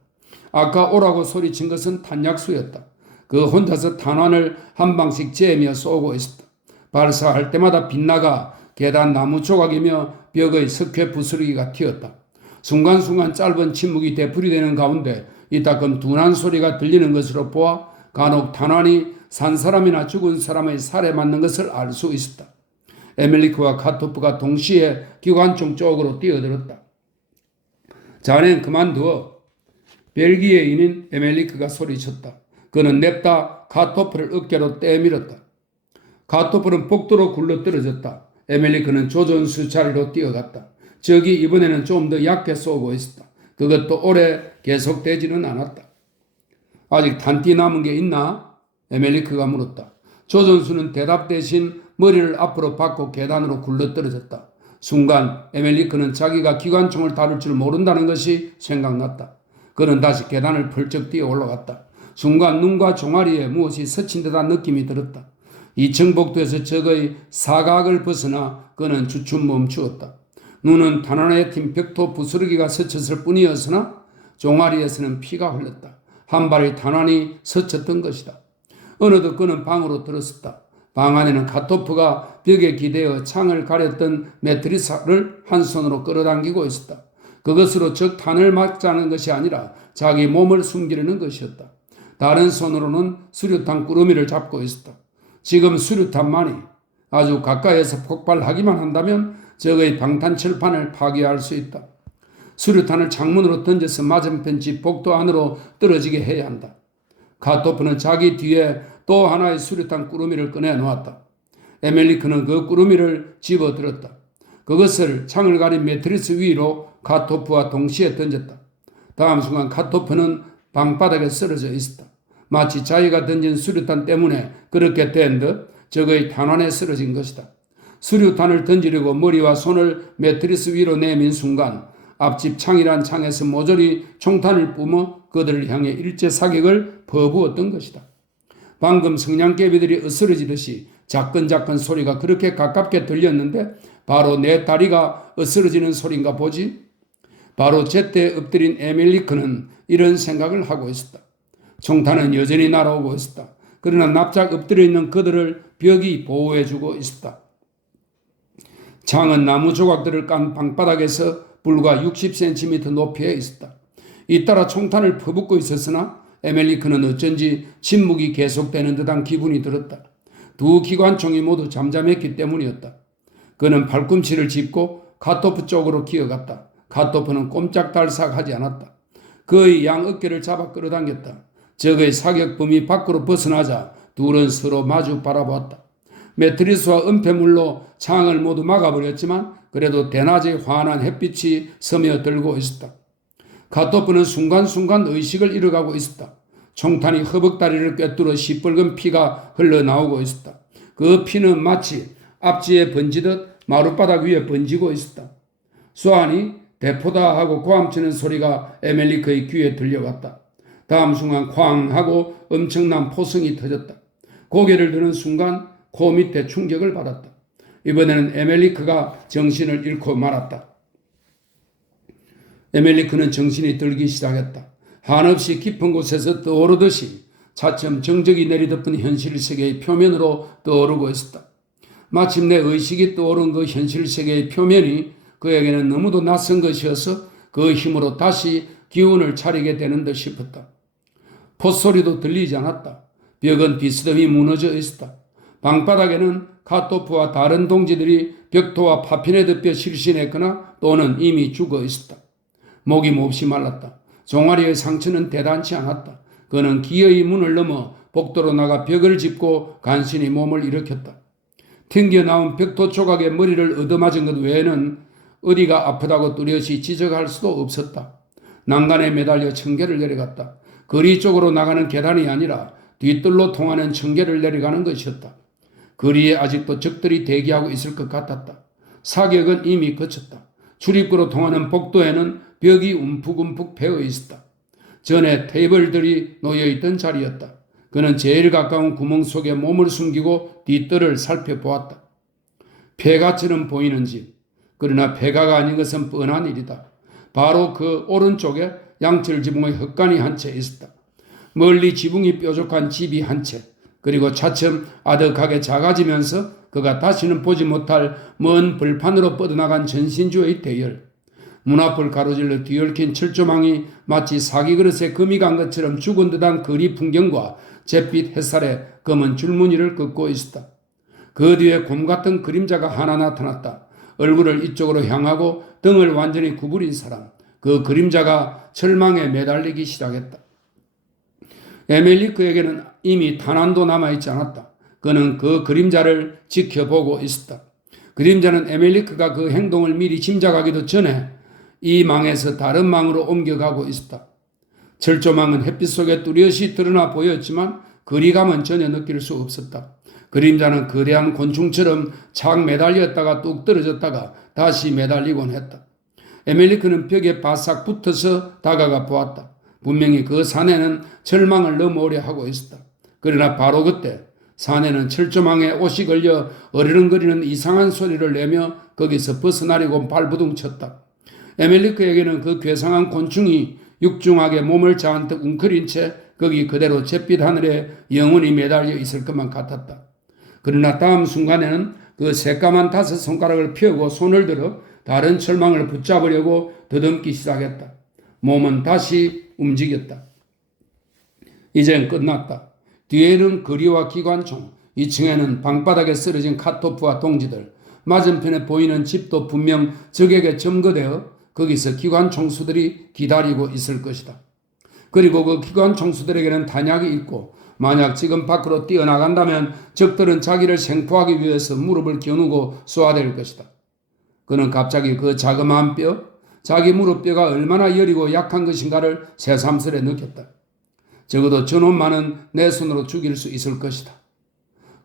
아까 오라고 소리친 것은 탄약수였다. 그 혼자서 탄환을 한 방씩 재며 쏘고 있었다. 발사할 때마다 빗나가 계단 나무 조각이며 벽의 석회 부스러기가 튀었다. 순간순간 짧은 침묵이 되풀이되는 가운데 이따금 둔한 소리가 들리는 것으로 보아 간혹 탄환이 산 사람이나 죽은 사람의 살에 맞는 것을 알 수 있었다. 에멜리크와 카토프가 동시에 기관총 쪽으로 뛰어들었다. 자넨 그만두어. 벨기에인인 에멜리크가 소리쳤다. 그는 냅다 카토프를 어깨로 떼밀었다. 카토프는 복도로 굴러떨어졌다. 에멜리크는 조준수 자리로 뛰어갔다. 적이 이번에는 좀 더 약게 쏘고 있었다. 그것도 오래 계속되지는 않았다. 아직 단띠 남은 게 있나? 에멜리크가 물었다. 조준수는 대답 대신 머리를 앞으로 받고 계단으로 굴러떨어졌다. 순간 에멜리크는 자기가 기관총을 다룰 줄 모른다는 것이 생각났다. 그는 다시 계단을 펄쩍 뛰어 올라갔다. 순간 눈과 종아리에 무엇이 스친 듯한 느낌이 들었다. 2층 복도에서 적의 사각을 벗어나 그는 주춤 멈추었다. 눈은 탄환에 튄 벽토 부스러기가 스쳤을 뿐이었으나 종아리에서는 피가 흘렀다. 한 발의 탄환이 스쳤던 것이다. 어느덧 그는 방으로 들어섰다. 방 안에는 카토프가 벽에 기대어 창을 가렸던 매트리스를 한 손으로 끌어당기고 있었다. 그것으로 적 탄을 막자는 것이 아니라 자기 몸을 숨기려는 것이었다. 다른 손으로는 수류탄 꾸러미를 잡고 있었다. 지금 수류탄만이 아주 가까이에서 폭발하기만 한다면 적의 방탄철판을 파괴할 수 있다. 수류탄을 창문으로 던져서 맞은편 집 복도 안으로 떨어지게 해야 한다. 카토프는 자기 뒤에 또 하나의 수류탄 꾸러미를 꺼내 놓았다. 에멜리크는 그 꾸러미를 집어들었다. 그것을 창을 가린 매트리스 위로 카토프와 동시에 던졌다. 다음 순간 카토프는 방바닥에 쓰러져 있었다. 마치 자기가 던진 수류탄 때문에 그렇게 된 듯 적의 탄환에 쓰러진 것이다. 수류탄을 던지려고 머리와 손을 매트리스 위로 내민 순간 앞집 창이란 창에서 모조리 총탄을 뿜어 그들을 향해 일제 사격을 퍼부었던 것이다. 방금 성냥개비들이 으스러지듯이 자끈자끈 소리가 그렇게 가깝게 들렸는데 바로 내 다리가 으스러지는 소린가 보지? 바로 제때 엎드린 에멜리크는 이런 생각을 하고 있었다. 총탄은 여전히 날아오고 있었다. 그러나 납작 엎드려 있는 그들을 벽이 보호해주고 있었다. 창은 나무 조각들을 깐 방바닥에서 불과 60cm 높이에 있었다. 잇따라 총탄을 퍼붓고 있었으나 에멜리크는 어쩐지 침묵이 계속되는 듯한 기분이 들었다. 두 기관총이 모두 잠잠했기 때문이었다. 그는 팔꿈치를 짚고 카토프 쪽으로 기어갔다. 카토프는 꼼짝달싹하지 않았다. 그의 양 어깨를 잡아 끌어당겼다. 적의 사격 범위 밖으로 벗어나자 둘은 서로 마주 바라보았다. 매트리스와 은폐물로 창을 모두 막아버렸지만 그래도 대낮에 환한 햇빛이 스며들고 있었다. 카토프는 순간순간 의식을 잃어가고 있었다. 총탄이 허벅다리를 꿰뚫어 시뻘건 피가 흘러나오고 있었다. 그 피는 마치 앞지에 번지듯 마룻바닥 위에 번지고 있었다. 수안이 대포다 하고 고함치는 소리가 에멜리크의 귀에 들려왔다. 다음 순간 쾅 하고 엄청난 포성이 터졌다. 고개를 드는 순간 코 밑에 충격을 받았다. 이번에는 에멜리크가 정신을 잃고 말았다. 에멜리크는 정신이 들기 시작했다. 한없이 깊은 곳에서 떠오르듯이 차츰 정적이 내리덮은 현실 세계의 표면으로 떠오르고 있었다. 마침내 의식이 떠오른 그 현실 세계의 표면이 그에게는 너무도 낯선 것이어서 그 힘으로 다시 기운을 차리게 되는 듯 싶었다. 폿소리도 들리지 않았다. 벽은 비스듬히 무너져 있었다. 방바닥에는 카토프와 다른 동지들이 벽토와 파핀에 덮여 실신했거나 또는 이미 죽어 있었다. 목이 몹시 말랐다. 종아리의 상처는 대단치 않았다. 그는 기어이 문을 넘어 복도로 나가 벽을 짚고 간신히 몸을 일으켰다. 튕겨나온 벽토 조각에 머리를 얻어맞은 것 외에는 어디가 아프다고 뚜렷이 지적할 수도 없었다. 난간에 매달려 청계를 내려갔다. 거리 쪽으로 나가는 계단이 아니라 뒤뜰로 통하는 청계를 내려가는 것이었다. 거리에 아직도 적들이 대기하고 있을 것 같았다. 사격은 이미 그쳤다. 출입구로 통하는 복도에는 벽이 움푹움푹 베어 있었다. 전에 테이블들이 놓여있던 자리였다. 그는 제일 가까운 구멍 속에 몸을 숨기고 뒤뜰을 살펴보았다. 폐가처럼 보이는 집. 그러나 폐가가 아닌 것은 뻔한 일이다. 바로 그 오른쪽에 양철 지붕의 헛간이 한 채 있었다. 멀리 지붕이 뾰족한 집이 한 채, 그리고 차츰 아득하게 작아지면서 그가 다시는 보지 못할 먼 벌판으로 뻗어나간 전신주의 대열. 문 앞을 가로질러 뒤얽힌 철조망이 마치 사기 그릇에 금이 간 것처럼 죽은 듯한 거리 풍경과 잿빛 햇살에 검은 줄무늬를 긋고 있었다. 그 뒤에 곰 같은 그림자가 하나 나타났다. 얼굴을 이쪽으로 향하고 등을 완전히 구부린 사람. 그 그림자가 철망에 매달리기 시작했다. 에멜리크에게는 이미 탄환도 남아있지 않았다. 그는 그 그림자를 지켜보고 있었다. 그림자는 에멜리크가 그 행동을 미리 짐작하기도 전에 이 망에서 다른 망으로 옮겨가고 있었다. 철조망은 햇빛 속에 뚜렷이 드러나 보였지만 거리감은 전혀 느낄 수 없었다. 그림자는 거대한 곤충처럼 착 매달렸다가 뚝 떨어졌다가 다시 매달리곤 했다. 에멜리크는 벽에 바싹 붙어서 다가가 보았다. 분명히 그 사내는 철망을 넘어오려 하고 있었다. 그러나 바로 그때 사내는 철조망에 옷이 걸려 어르렁거리는 이상한 소리를 내며 거기서 벗어나려고 발부둥쳤다. 에멜리크에게는 그 괴상한 곤충이 육중하게 몸을 잔뜩 웅크린 채 거기 그대로 잿빛 하늘에 영원히 매달려 있을 것만 같았다. 그러나 다음 순간에는 그 새까만 5손가락을 펴고 손을 들어 다른 철망을 붙잡으려고 더듬기 시작했다. 몸은 다시 움직였다. 이젠 끝났다. 뒤에는 거리와 기관총, 2층에는 방바닥에 쓰러진 카토프와 동지들, 맞은편에 보이는 집도 분명 적에게 점거되어 거기서 기관총수들이 기다리고 있을 것이다. 그리고 그 기관총수들에게는 탄약이 있고 만약 지금 밖으로 뛰어나간다면 적들은 자기를 생포하기 위해서 무릎을 겨누고 쏘아댈 것이다. 그는 갑자기 그 자그마한 뼈, 자기 무릎뼈가 얼마나 여리고 약한 것인가를 새삼스레 느꼈다. 적어도 저놈만은 내 손으로 죽일 수 있을 것이다.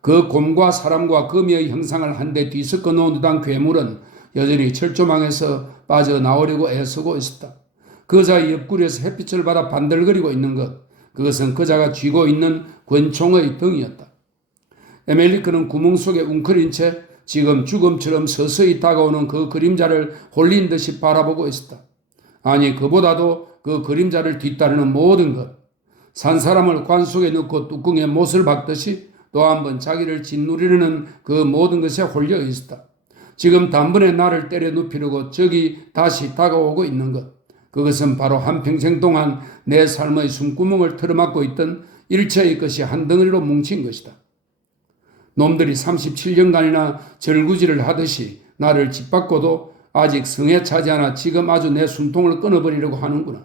그 곰과 사람과 거미의 형상을 한데 뒤섞어 놓은 듯한 괴물은 여전히 철조망에서 빠져나오려고 애쓰고 있었다. 그자의 옆구리에서 햇빛을 받아 반들거리고 있는 것, 그것은 그자가 쥐고 있는 권총의 등이었다. 에멜리크는 구멍 속에 웅크린 채 지금 죽음처럼 서서히 다가오는 그 그림자를 홀린 듯이 바라보고 있었다. 아니, 그보다도 그 그림자를 뒤따르는 모든 것, 산 사람을 관 속에 넣고 뚜껑에 못을 박듯이 또 한 번 자기를 짓누리려는 그 모든 것에 홀려 있었다. 지금 단번에 나를 때려 눕히려고 적이 다시 다가오고 있는 것. 그것은 바로 한평생 동안 내 삶의 숨구멍을 틀어막고 있던 일체의 것이 한 덩어리로 뭉친 것이다. 놈들이 37년간이나 절구지를 하듯이 나를 짓밟고도 아직 성에 차지 않아 지금 아주 내 숨통을 끊어버리려고 하는구나.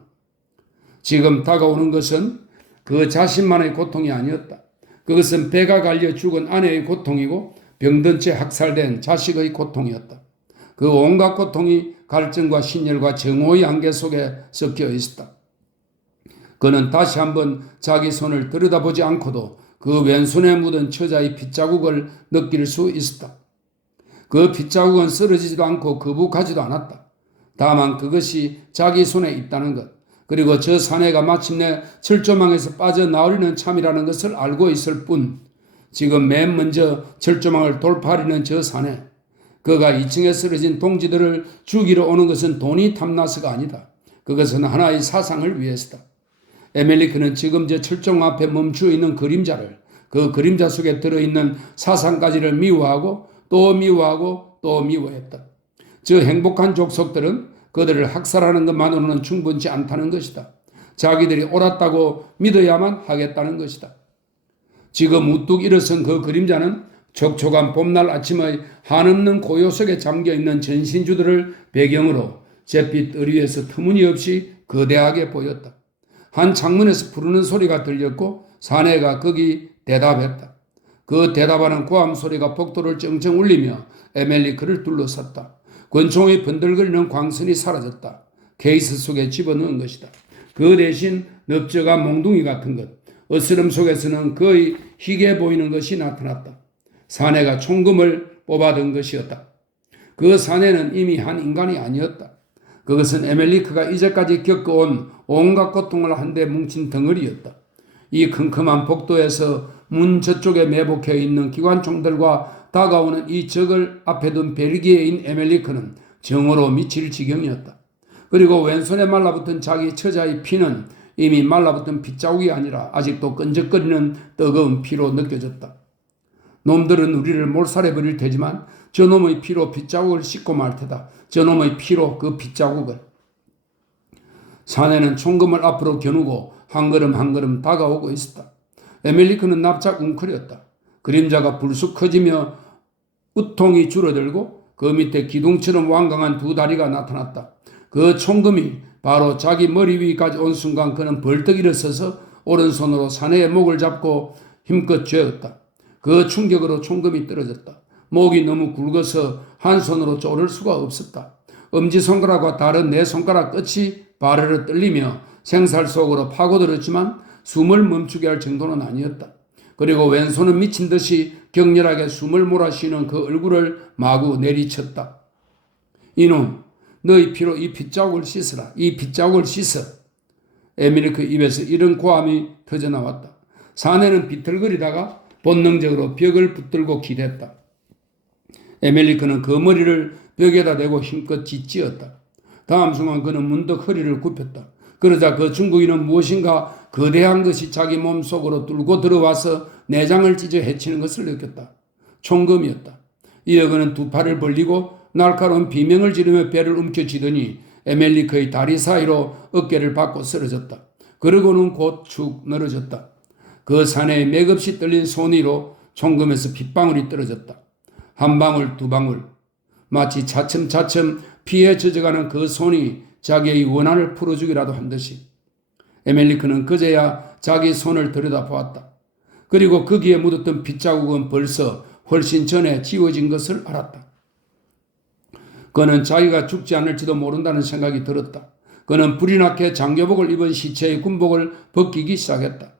지금 다가오는 것은 그 자신만의 고통이 아니었다. 그것은 배가 갈려 죽은 아내의 고통이고 병든 채 학살된 자식의 고통이었다. 그 온갖 고통이 갈증과 신열과 정오의 안개 속에 섞여 있었다. 그는 다시 한번 자기 손을 들여다보지 않고도 그 왼손에 묻은 처자의 핏자국을 느낄 수 있었다. 그 핏자국은 쓰러지지도 않고 거북하지도 않았다. 다만 그것이 자기 손에 있다는 것, 그리고 저 사내가 마침내 철조망에서 빠져나오려는 참이라는 것을 알고 있을 뿐, 지금 맨 먼저 철조망을 돌파하려는 저 사내, 그가 2층에 쓰러진 동지들을 죽이러 오는 것은 돈이 탐나서가 아니다. 그것은 하나의 사상을 위해서다. 에멜리크는 지금 저 철조망 앞에 멈추어 있는 그림자를, 그 그림자 속에 들어있는 사상까지를 미워하고 또 미워하고 또 미워했다. 저 행복한 족속들은 그들을 학살하는 것만으로는 충분치 않다는 것이다. 자기들이 옳았다고 믿어야만 하겠다는 것이다. 지금 우뚝 일어선 그 그림자는 촉촉한 봄날 아침의 한없는 고요 속에 잠겨있는 전신주들을 배경으로 잿빛 을 위에서 터무니없이 거대하게 보였다. 한 창문에서 부르는 소리가 들렸고 사내가 거기 대답했다. 그 대답하는 고함 소리가 복도를 쩡쩡 울리며 에멜리크를 둘러쌌다. 권총이 번들거리는 광선이 사라졌다. 케이스 속에 집어넣은 것이다. 그 대신 넓적한 몽둥이 같은 것, 어스름 속에서는 거의 희게 보이는 것이 나타났다. 사내가 총금을 뽑아든 것이었다. 그 사내는 이미 한 인간이 아니었다. 그것은 에멜리크가 이제까지 겪어온 온갖 고통을 한데 뭉친 덩어리였다. 이 컴컴한 복도에서 문 저쪽에 매복해 있는 기관총들과 다가오는 이 적을 앞에 둔 벨기에인 에멜리크는 정오로 미칠 지경이었다. 그리고 왼손에 말라붙은 자기 처자의 피는 이미 말라붙은 핏자국이 아니라 아직도 끈적거리는 뜨거운 피로 느껴졌다. 놈들은 우리를 몰살해버릴 테지만 저놈의 피로 핏자국을 씻고 말 테다. 저놈의 피로 그 핏자국을. 사내는 총금을 앞으로 겨누고 한 걸음 한 걸음 다가오고 있었다. 에멜리크는 납작 웅크렸다. 그림자가 불쑥 커지며 우통이 줄어들고 그 밑에 기둥처럼 완강한 두 다리가 나타났다. 그 총금이 바로 자기 머리 위까지 온 순간 그는 벌떡 일어서서 오른손으로 사내의 목을 잡고 힘껏 쥐었다. 그 충격으로 총금이 떨어졌다. 목이 너무 굵어서 한 손으로 쪼를 수가 없었다. 엄지손가락과 다른 네 손가락 끝이 바르르 떨리며 생살 속으로 파고들었지만 숨을 멈추게 할 정도는 아니었다. 그리고 왼손은 미친 듯이 격렬하게 숨을 몰아쉬는 그 얼굴을 마구 내리쳤다. 이놈, 너희 피로 이 핏자국을 씻으라. 이 핏자국을 씻어. 에밀리크 입에서 이런 고함이 터져나왔다. 사내는 비틀거리다가 본능적으로 벽을 붙들고 기댔다. 에멜리크는 그 머리를 벽에다 대고 힘껏 짓지었다. 다음 순간 그는 문득 허리를 굽혔다. 그러자 그 중국인은 무엇인가 거대한 것이 자기 몸속으로 뚫고 들어와서 내장을 찢어 해치는 것을 느꼈다. 총검이었다. 이어 그는 두 팔을 벌리고 날카로운 비명을 지르며 배를 움켜쥐더니 에멜리크의 다리 사이로 어깨를 받고 쓰러졌다. 그러고는 곧 축 늘어졌다. 그 사내에 맥없이 떨린 손 위로 총검에서 핏방울이 떨어졌다. 한 방울 두 방울, 마치 차츰차츰 피에 젖어가는 그 손이 자기의 원한을 풀어주기라도 한 듯이. 에멜리크는 그제야 자기 손을 들여다보았다. 그리고 거기에 묻었던 핏자국은 벌써 훨씬 전에 지워진 것을 알았다. 그는 자기가 죽지 않을지도 모른다는 생각이 들었다. 그는 불이 나게 장교복을 입은 시체의 군복을 벗기기 시작했다.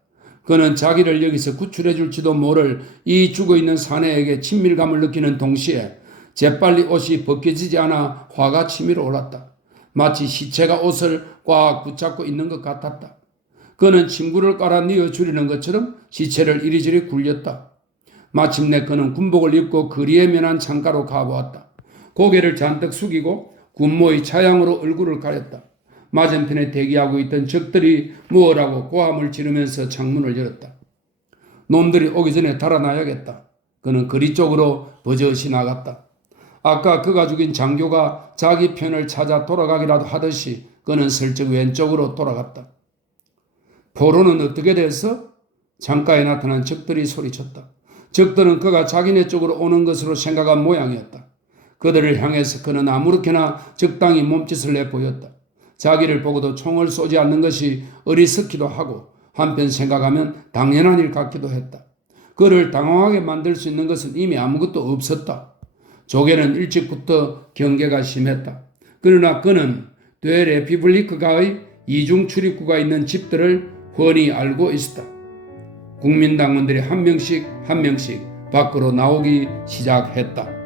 그는 자기를 여기서 구출해 줄지도 모를 이 죽어있는 사내에게 친밀감을 느끼는 동시에 재빨리 옷이 벗겨지지 않아 화가 치밀어 올랐다. 마치 시체가 옷을 꽉 붙잡고 있는 것 같았다. 그는 침구를 깔아 뉘어 줄이는 것처럼 시체를 이리저리 굴렸다. 마침내 그는 군복을 입고 거리에 면한 창가로 가보았다. 고개를 잔뜩 숙이고 군모의 차양으로 얼굴을 가렸다. 맞은편에 대기하고 있던 적들이 뭐라고 고함을 지르면서 창문을 열었다. 놈들이 오기 전에 달아나야겠다. 그는 거리 쪽으로 버젓이 나갔다. 아까 그가 죽인 장교가 자기 편을 찾아 돌아가기라도 하듯이 그는 슬쩍 왼쪽으로 돌아갔다. 포로는 어떻게 됐어? 창가에 나타난 적들이 소리쳤다. 적들은 그가 자기네 쪽으로 오는 것으로 생각한 모양이었다. 그들을 향해서 그는 아무렇게나 적당히 몸짓을 내보였다. 자기를 보고도 총을 쏘지 않는 것이 어리석기도 하고 한편 생각하면 당연한 일 같기도 했다. 그를 당황하게 만들 수 있는 것은 이미 아무것도 없었다. 조개는 일찍부터 경계가 심했다. 그러나 그는 되레피블리크가의 이중 출입구가 있는 집들을 훤히 알고 있었다. 국민당원들이 한 명씩 밖으로 나오기 시작했다.